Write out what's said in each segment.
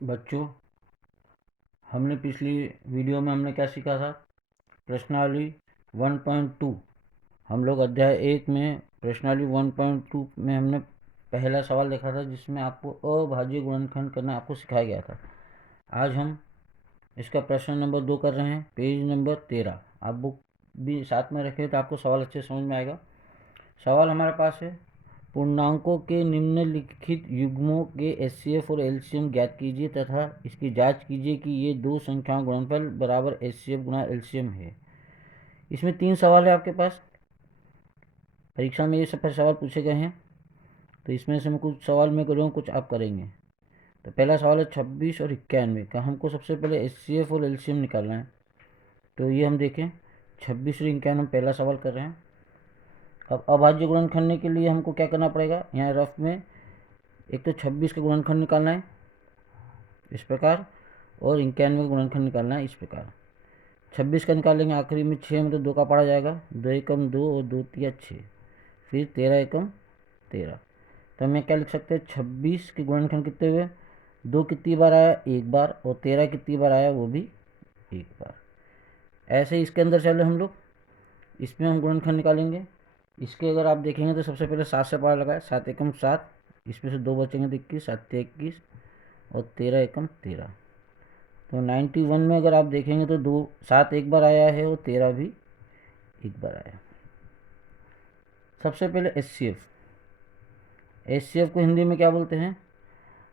बच्चों, हमने पिछली वीडियो में हमने क्या सीखा था? प्रश्नावली 1.2। हम लोग अध्याय 1 में प्रश्नावली 1.2 में हमने पहला सवाल देखा था, जिसमें आपको अभाज्य गुणनखंड करना आपको सिखाया गया था। आज हम इसका प्रश्न नंबर 2 कर रहे हैं, पेज नंबर 13। आप बुक भी साथ में रखें तो आपको सवाल अच्छे समझ में आएगा। सवाल हमारे पास है, पूर्णांकों के निम्नलिखित युग्मों के एचसीएफ और एलसीएम ज्ञात कीजिए तथा इसकी जांच कीजिए कि ये दो संख्याओं गुणनफल बराबर एचसीएफ गुणा एलसीएम है। इसमें 3 सवाल है आपके पास। परीक्षा में ये सब सवाल पूछे गए हैं, तो इसमें से मैं कुछ सवाल मैं करूँगा, कुछ आप करेंगे। तो पहला सवाल है 26 और 91 का। हमको सबसे पहले एचसीएफ और एलसीएम निकालना है। तो ये हम देखें, 26 और 91 हम पहला सवाल कर रहे हैं। अब अभाज्य गुणनखंड के लिए हमको क्या करना पड़ेगा? यहाँ रफ में एक तो 26 का गुणनखंड निकालना है इस प्रकार, और 91 का गुणनखंड निकालना है इस प्रकार। 26 का निकालेंगे, आखिरी में 6 में तो 2 का पड़ा जाएगा, 2 एकम 2 और 2 तिया 6, फिर 13 एकम 13। तो हमें क्या लिख सकते हैं? 26 के गुणनखंड कितने हुए? 2 कितनी बार आया? एक बार। और 13 कितनी बार आया? वो भी एक बार। ऐसे ही इसके अंदर चले हम लोग, इसमें हम गुणनखंड निकालेंगे। इसके अगर आप देखेंगे तो सबसे पहले 7 से पड़ा लगाए, 7 एकम 7, इसमें से 2 बचेंगे तो 21, 7 21 और 13 एकम 13। तो 91 में अगर आप देखेंगे तो 7 एक बार आया है और 13 भी एक बार आया। सबसे पहले एचसीएफ को हिंदी में क्या बोलते हैं?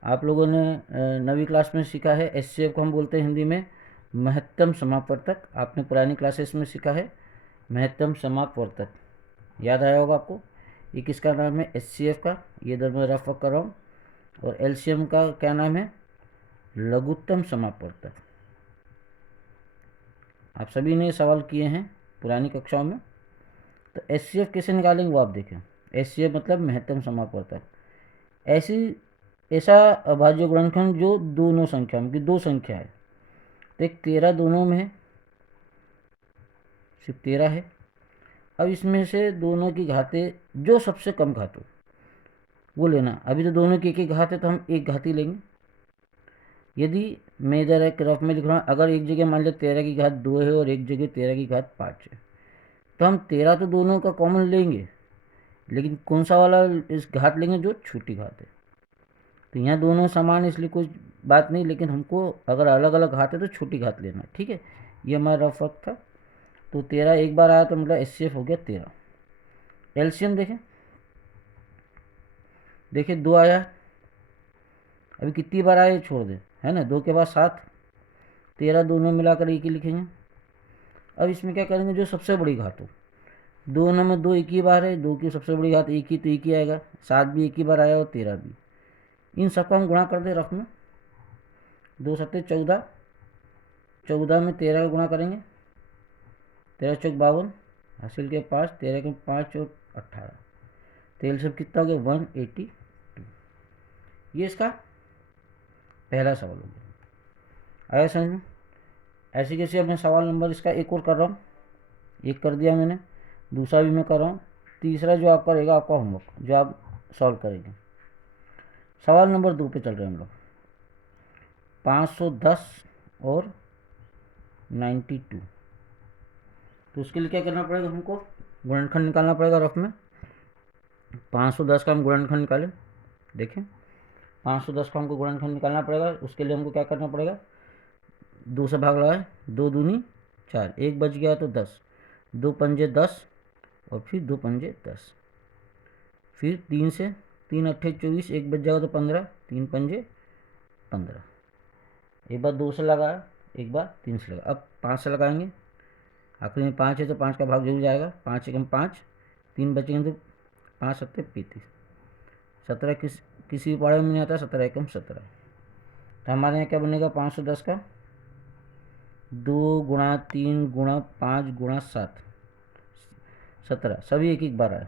आप लोगों ने 9वीं क्लास में सीखा है। एचसीएफ को हम बोलते हैं हिंदी में महत्तम समापवर्तक। आपने पुरानी क्लासेस में सीखा है महत्तम समापवर्तक, याद आया होगा आपको। ये किसका नाम है? एचसीएफ का। ये इधर मैं रफ कर रहा हूँ। और एलसीएम का क्या नाम है? लघुत्तम समापवर्तक। आप सभी ने सवाल किए हैं पुरानी कक्षाओं में। तो एचसीएफ कैसे निकालेंगे वो आप देखें। एचसीएफ मतलब महत्तम समापवर्तक। ऐसा अभाज्य गुणनखंड जो दोनों संख्या में, दो संख्या है। तो एक 13 दोनों में है, सिर्फ 13 है। अब इसमें से दोनों की घातें जो सबसे कम घात हो वो लेना। अभी तो दोनों की एक एक घात है, तो हम एक घात ही लेंगे। यदि मैं इधर एक रफ में लिख रहा हूँ, अगर एक जगह मान लिया 13 की घात 2 है और एक जगह 13 की घात 5 है, तो हम 13 तो दोनों का कॉमन लेंगे, लेकिन कौन सा वाला इस घात लेंगे? जो छोटी घात है। तो यहाँ दोनों समान, इसलिए कोई बात नहीं, लेकिन हमको अगर अलग अलग घात है तो छोटी घात लेना, ठीक है। ये हमारा रफ वर्क था। तो 13 एक बार आया तो मतलब एचसीएफ हो गया 13। एलसीएम देखें, देखिए 2 आया, अभी कितनी बार आया छोड़ दे, है ना। 2 के बाद 7, 13 दोनों मिलाकर एक ही लिखेंगे। अब इसमें क्या करेंगे? जो सबसे बड़ी घात हो, दोनों में 2 एक ही बार है, 2 की सबसे बड़ी घात एक ही, तो एक ही आएगा। 7 भी एक ही बार आया और 13 भी। इन सबका हम गुणा कर दे रफ में। 2 सत्ते 14, 14 में 13 का गुणा करेंगे, 13 चौक 52, हासिल के 5, 13 के 5 और 18, तेल सब कितना हो गया? 182। ये इसका पहला सवाल हो गया। आया समझ में? ऐसे कैसे अब मैं सवाल नंबर इसका एक और कर रहा हूँ। एक कर दिया मैंने, दूसरा भी मैं कर रहा हूँ। तीसरा जो आप करेगा, आपका होमवर्क जो आप सॉल्व करेंगे। सवाल नंबर 2 पे चल रहे हैं हम लोग। 510 और 92। तो उसके लिए क्या करना पड़ेगा? हमको गुणनखंड निकालना पड़ेगा रफ में। 510 का हम गुणनखंड निकालें, देखें। 510 का हमको गुणनखंड निकालना पड़ेगा। उसके लिए हमको क्या करना पड़ेगा? 2 से भाग लगाए, 2 दूनी 4, एक बच गया तो 10, 2 पंजे 10 और फिर 2 पंजे 10, फिर 3 से 3 अट्ठे 24, एक बच जाएगा तो 15, 3 पंजे 15। एक बार 2 से लगाया, एक बार 3 से लगा। अब 5 से लगाएंगे, आखिरी में 5 है तो 5 का भाग जरूर जाएगा। 5 एकम 5, 3 बचेंगे तो 5 सत्ते 35, 17 किसी पाड़े में नहीं आता, 17 एकम 17। तो हमारे यहाँ क्या बनेगा? 510 का 2 गुणा 3 गुणा 5 गुणा 7, 17, सभी एक एक बार आए।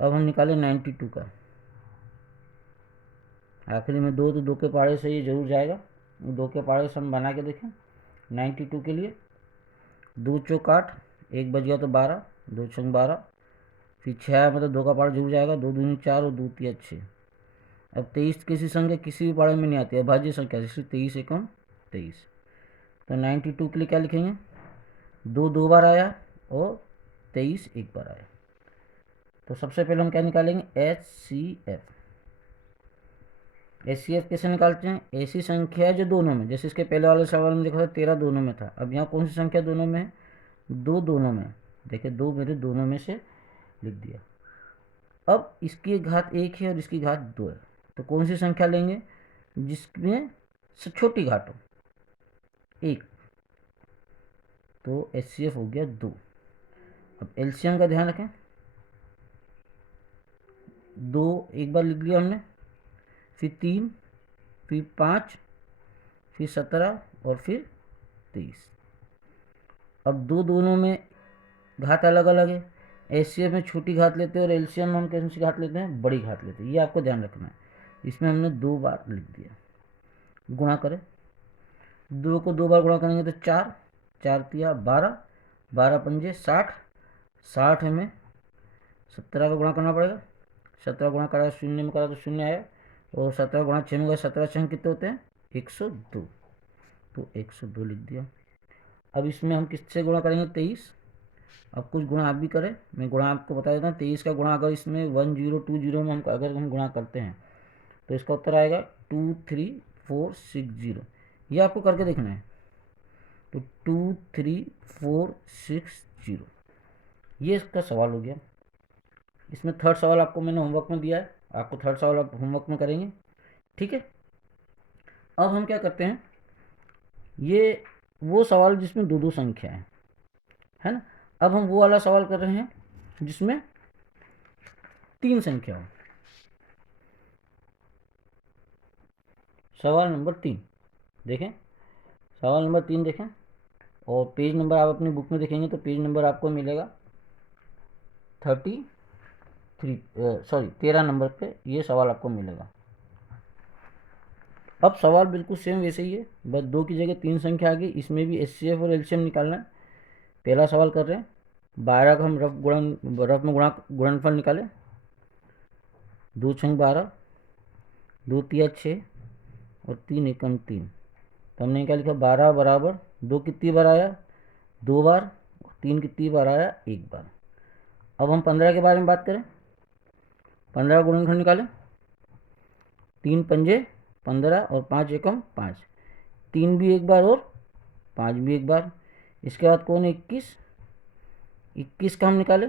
अब हम निकालें 92 का। आखिरी में 2 तो 2 के पाड़े से ये जरूर जाएगा, 2 के पाड़े से हम बना के देखें। 92 के लिए 2 चौक 8, एक बच गया तो 12, 2 छंग 12, फिर 6 मतलब 2 का पाड़ा जरूर जाएगा, 2 दूनी 4 और 2 तिया 6, अब 23 किसी संख्या किसी भी पहाड़े में नहीं आती है, अभाज्य संख्या, जैसे 23 एकम 23। तो 92 के लिए क्या लिखेंगे, 2 बार आया और 23 एक बार आया। तो सबसे पहले हम क्या निकालेंगे, HCF। HCF कैसे निकालते हैं, ऐसी संख्या है जो दोनों में, जैसे इसके पहले वाले सवाल में देखा था 13 दोनों में था, अब यहाँ कौन सी संख्या दोनों में है, 2 दोनों में। देखिए 2 मेरे दोनों में से लिख दिया। अब इसकी घात 1 है और इसकी घात 2 है, तो कौन सी संख्या लेंगे जिसमें से छोटी घात हो, 1। तो HCF हो गया 2। अब LCM का ध्यान रखें, 2 एक बार लिख लिया हमने, फिर 3, फिर 5, फिर 17 और फिर 23। अब 2 दोनों में घात अलग अलग है, HCF में छोटी घात लेते हैं और LCM में हम कैसे सी घात लेते हैं, बड़ी घात लेते हैं, ये आपको ध्यान रखना है। इसमें हमने 2 बार लिख दिया। गुणा करें, 2 को 2 बार गुणा करेंगे तो 4, 4 तिया 12, 12 पंजे 60, 60 में 17 का गुणा करना पड़ेगा, 17 गुणा करा, शून्य में करा तो शून्य आया, और 17 गुणा 6 में गया, 17 6 कितने होते हैं, 102। तो 102 लिख दिया। अब इसमें हम किससे गुणा करेंगे, 23। अब कुछ गुणा आप भी करें, मैं गुणा आपको बता देता हूँ। 23 का गुणा अगर इसमें 1020 में अगर हम गुणा करते हैं तो इसका उत्तर आएगा 23460। ये आपको करके देखना है। तो 23460 ये इसका सवाल हो गया। इसमें थर्ड सवाल आपको मैंने होमवर्क में दिया है, आपको थर्ड सवाल आप होमवर्क में करेंगे, ठीक है। अब हम क्या करते हैं, ये वो सवाल जिसमें 2 संख्या है ना। अब हम वो वाला सवाल कर रहे हैं जिसमें 3 संख्या हो। सवाल नंबर 3 देखें, सवाल नंबर 3 देखें, और पेज नंबर आप अपनी बुक में देखेंगे तो पेज नंबर आपको मिलेगा 13 नंबर पे ये सवाल आपको मिलेगा। अब सवाल बिल्कुल सेम वैसे ही है, बस 2 की जगह 3 संख्या आ गई। इसमें भी HCF और LCM निकालना है। पहला सवाल कर रहे हैं, 12 का हम रफ में गुणनफल निकाले, 2 छंग 12, 2 तिया 6 और 3 एकम 3। तो हमने क्या लिखा, 12 बराबर 2 कितनी बार आया, 2 बार, 3 कितनी बार आया, 1 बार। अब हम 15 के बारे में बात करें, 15 गुणनखंड निकालें, 3 पंजे 15 और 5 एकम 5, 3 भी 1 बार और 5 भी 1 बार। इसके बाद कौन है, 21, 21 का हम निकाले,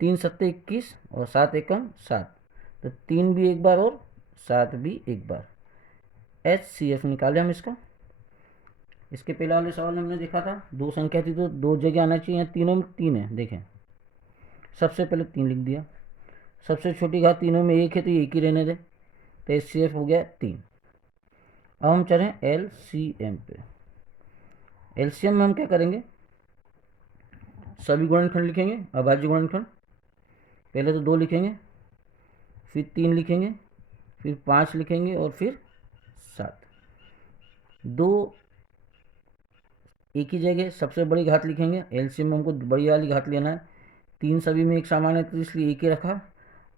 3 सत्ते 21 और 7 एकम 7, तो 3 भी 1 बार और 7 भी 1 बार। HCF निकाले हम इसका। इसके पहले वाले सवाल में हमने देखा था 2 संख्या थी तो 2 जगह आना चाहिए, तीनों में 3 है। देखें सबसे पहले 3 लिख दिया, सबसे छोटी घात तीनों में 1 है तो 1 ही रहने दे, तो HCF हो गया 3। अब हम चलें LCM पे। LCM में हम क्या करेंगे, सभी गुणनखंड लिखेंगे, अभाज्य गुणनखंड। पहले तो 2 लिखेंगे, फिर 3 लिखेंगे, फिर 5 लिखेंगे और फिर 7। 2 एक ही जगह सबसे बड़ी घात लिखेंगे, LCM में हमको बड़ी वाली घात लेना है। 3 सभी में एक समान है तो इसलिए 1 ही रखा,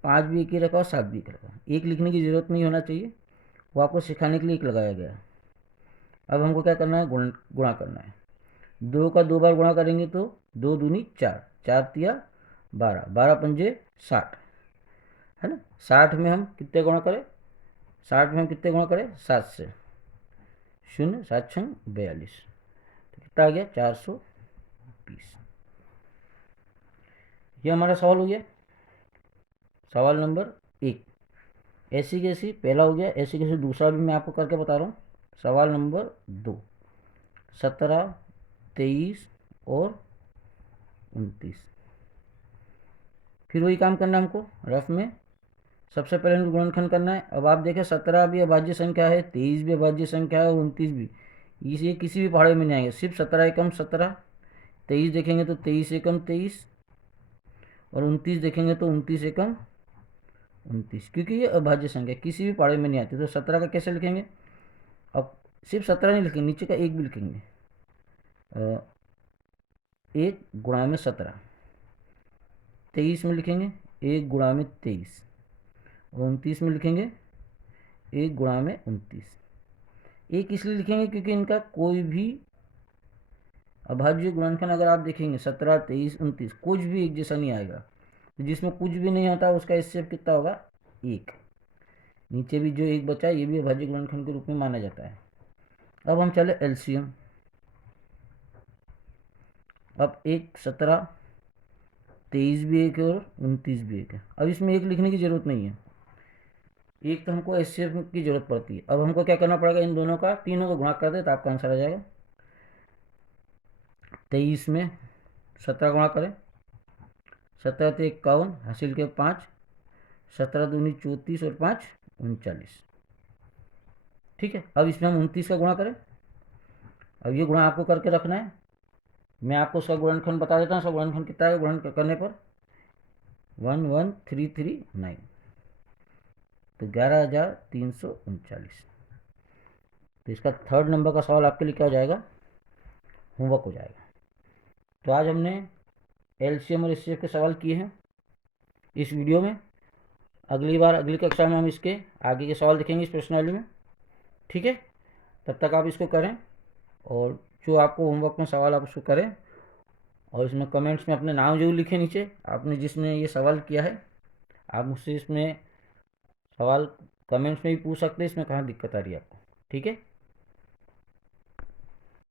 5 भी 1 ही रखा और 7 भी 1 रखा। 1 लिखने की ज़रूरत नहीं होना चाहिए, वो आपको सिखाने के लिए 1 लगाया गया। अब हमको क्या करना है, गुणा करना है। 2 का 2 बार गुणा करेंगे तो 2 दूनी 4, 4 तिया 12, 12 पंजे 60, है ना। 60 में हम कितने गुणा करें, 60 में हम कितने गुणा करें, 7 से, 0 7 6 42, तो कितना आ गया, 420। ये हमारा सवाल हो गया, सवाल नंबर 1। ऐसी कैसी पहला हो गया, ऐसी कैसी दूसरा भी मैं आपको करके बता रहा हूँ। सवाल नंबर 2, 17, 23 और 29। फिर वही काम करना है हमको रफ में। सबसे पहले गुणनखंड करना है। अब आप देखें 17 भी अभाज्य संख्या है, 23 भी अभाज्य संख्या है और 29 भी। ये किसी भी पहाड़े में नहीं आएंगे, सिर्फ 17 एकम 17, 23 देखेंगे तो 23 एकम 23 और 29 देखेंगे तो 29 एकम 29, क्योंकि ये अभाज्य संख्या किसी भी पहाड़े में नहीं आती। तो 17 का कैसे लिखेंगे, अब सिर्फ 17 नहीं लिखेंगे, नीचे का 1 भी लिखेंगे, 1 गुणा में 17। 23 में लिखेंगे 1 गुणा में 23 29 में लिखेंगे 1 गुणा में 29। एक इसलिए लिखेंगे क्योंकि इनका कोई भी अभाज्य गुणनखंड अगर आप देखेंगे 17, 23, 29 कुछ भी एक जैसा नहीं आएगा। तो जिसमें कुछ भी नहीं होता उसका एचसीएफ कितना होगा? 1। नीचे भी जो एक बचा है ये भी अभाज्य गुणनखंड के रूप में माना जाता है। अब हम चले एलसीएम। अब 1 17, 23 भी एक है और 29 भी एक है। अब इसमें एक लिखने की जरूरत नहीं है, एक तो हमको एचसीएफ की जरूरत पड़ती है। अब हमको क्या करना पड़ेगा? इन दोनों का तीनों को गुणा कर दे तो आपका आंसर आ जाएगा। 23 में 17 गुणा करें, 17 तो 51, हासिल के 5, 17 दूनी 34 और 5 39। ठीक है, अब इसमें हम 29 का गुणा करें। अब ये गुणा आपको करके रखना है, मैं आपको उसका गुणनखंड बता देता हूँ। उसका गुणनखंड कितना है? गुणन करने पर 11339, तो 11,339। तो इसका थर्ड नंबर का सवाल आपके लिए क्या हो जाएगा? होमवर्क हो जाएगा। तो आज हमने एलसीएम और एचसीएफ के सवाल किए हैं इस वीडियो में। अगली बार अगली कक्षा में हम इसके आगे के सवाल देखेंगे इस प्रश्नावली में। ठीक है, तब तक आप इसको करें और जो आपको होमवर्क में सवाल आप उसको करें और इसमें कमेंट्स में अपने नाम जरूर लिखें नीचे, आपने जिसने ये सवाल किया है। आप मुझसे इसमें सवाल कमेंट्स में भी पूछ सकते हैं इसमें कहाँ दिक्कत आ रही है आपको। ठीक है।